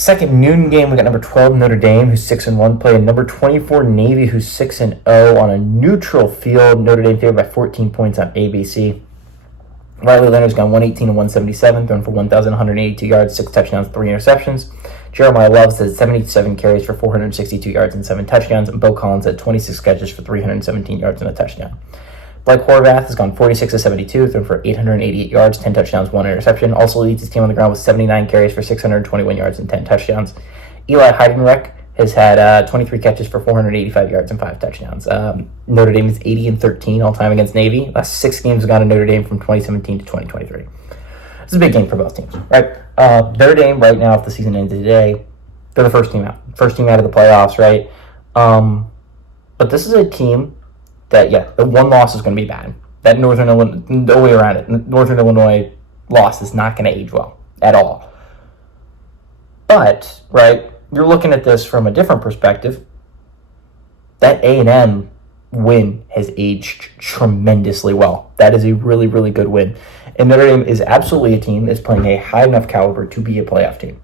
Second noon game, we got number 12 Notre Dame, who's 6-1, playing number 24 Navy, who's 6-0 on a neutral field. Notre Dame favored by 14 points on ABC. Riley Leonard's gone 118 and 177, thrown for 1,182 yards, 6 touchdowns, 3 interceptions. Jeremiah Love has 77 carries for 462 yards and 7 touchdowns, and Bo Collins had 26 catches for 317 yards and a touchdown. Blake Horvath has gone 46 of 72, thrown for 888 yards, 10 touchdowns, 1 interception. Also leads his team on the ground with 79 carries for 621 yards and 10 touchdowns. Eli Heidenreich has had 23 catches for 485 yards and 5 touchdowns. Notre Dame is 80-13 all time against Navy. Last 6 games have gone to Notre Dame from 2017 to 2023. It's a big game for both teams, right? Notre Dame right now, if the season ended today, they're the first team out of the playoffs, right? But this is a team that, the one loss is going to be bad. That Northern Illinois, no way around it. Northern Illinois loss is not going to age well at all. But, right, you're looking at this from a different perspective. That A&M win has aged tremendously well. That is a really, really good win. And Notre Dame is absolutely a team that's playing a high enough caliber to be a playoff team.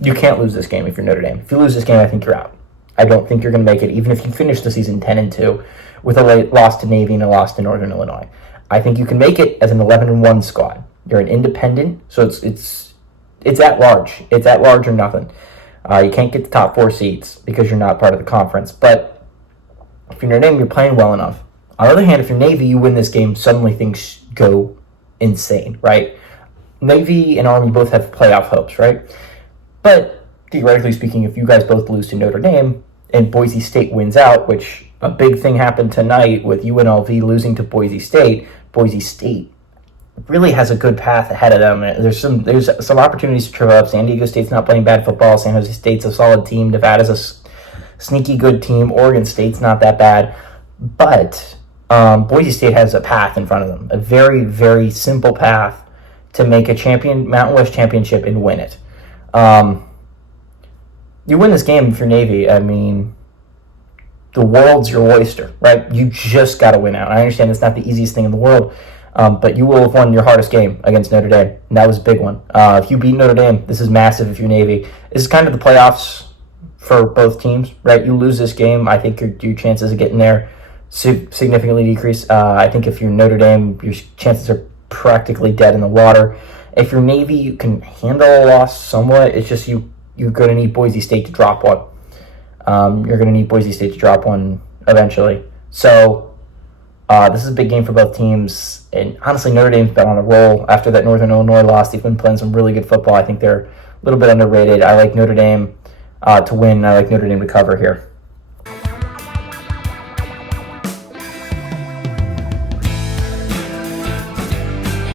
You can't lose this game if you're Notre Dame. If you lose this game, I think you're out. I don't think you're going to make it, even if you finish the season 10-2 with a late loss to Navy and a loss to Northern Illinois. I think you can make it as an 11-1 squad. You're an independent, so it's at large. It's at large or nothing. You can't get the top 4 seats because you're not part of the conference. But if you're Notre Dame, you're playing well enough. On the other hand, if you're Navy, you win this game, suddenly things go insane, right? Navy and Army both have playoff hopes, right? But theoretically speaking, if you guys both lose to Notre Dame and Boise State wins out, which a big thing happened tonight with UNLV losing to Boise State really has a good path ahead of them. There's some opportunities to trip up. San Diego State's not playing bad football. San Jose State's a solid team. Nevada's a sneaky good team. Oregon State's not that bad. But Boise State has a path in front of them, a very, very simple path to make a Mountain West championship and win it. You win this game if you're Navy, I mean, the world's your oyster, right? You just got to win out. I understand it's not the easiest thing in the world, but you will have won your hardest game against Notre Dame, and that was a big one. If you beat Notre Dame, this is massive if you're Navy. This is kind of the playoffs for both teams, right? You lose this game, I think your chances of getting there significantly decrease. I think if you're Notre Dame, your chances are practically dead in the water. If you're Navy, you can handle a loss somewhat. It's just you're going to need Boise State to drop one. You're going to need Boise State to drop one eventually. So this is a big game for both teams. And honestly, Notre Dame's been on a roll after that Northern Illinois loss. They've been playing some really good football. I think they're a little bit underrated. I like Notre Dame to win. I like Notre Dame to cover here.